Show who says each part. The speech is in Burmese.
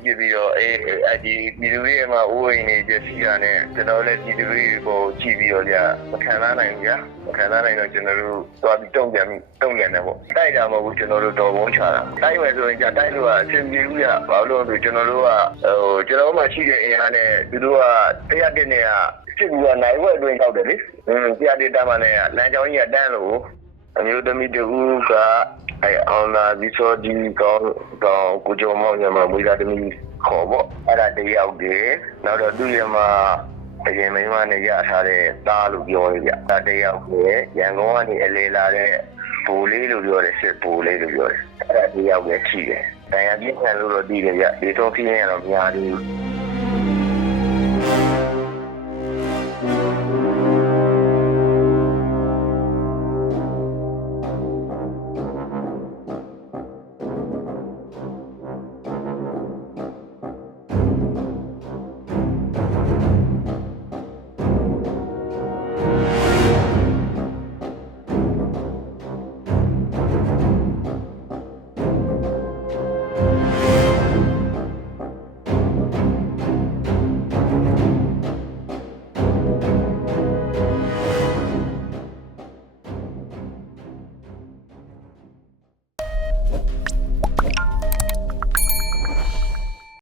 Speaker 1: ပြီးတော့အေးအဒီပြည်သူတွေမှာအိုးအိမ်တွေကျစီတာနဲ့ကျွန်တော်လည်းပြည်သူတွေကိုကြည့်ပြီးတော့ကြာမခံစားနိုင်ဘူးဗျာမခံစားနိုင်တော့ကျွန်တော်တို့သွားပြီးတုံ့ပြန်ပြီးတုံ့ပြန်တယ်ပေါ့တိုက်တာမဟုတ်ဘူးကျွန်တော်တို့တော်ဝန်းချတာတိုက်မယ်ဆိုရင်ကြာတိုက်လို့ကအဆင်ပြေဘူးဗျာဘာလို့လဲဆိုကျွန်တော်တို့ကဟိုကျွန်တော်တို့မှရှိတဲ့အင်အားနဲ့သူတို့ကတရားတင်နေတာစစ်ကူကနိုင်ဝက်အတွင်းတောက်တယ်လေအင်းတရားတင်တာမှလည်းလမ်းကြောင်းကြီးကတန်းလို့အမျိုးသမီးတူက အဲအောင်လာဒီဆိုဒီကောင်းကောင်းကိုကြုံမောင်ညမှာမွေးသားသမီးခေါ်ပေါ့အဲ့ဒါတယောက်တည်းနောက်တော့သူ့ရမှာအရင်မိန်းမနဲ့ရထားတဲ့သားလို့ပြောရပြ။ဒါတယောက်ပဲရန်ကုန်ကနေအလေလာတဲ့ဘူလေးလို့ပြောတယ်စစ်ဘူလေးလို့ပြောတယ်။အဲ့ဒါတယောက်ပဲရှိတယ်။တရားပြင်းထန်လို့တော့တည်တယ်ဗျ။ဒီတော့ပြင်းရတော့များသေးဘူး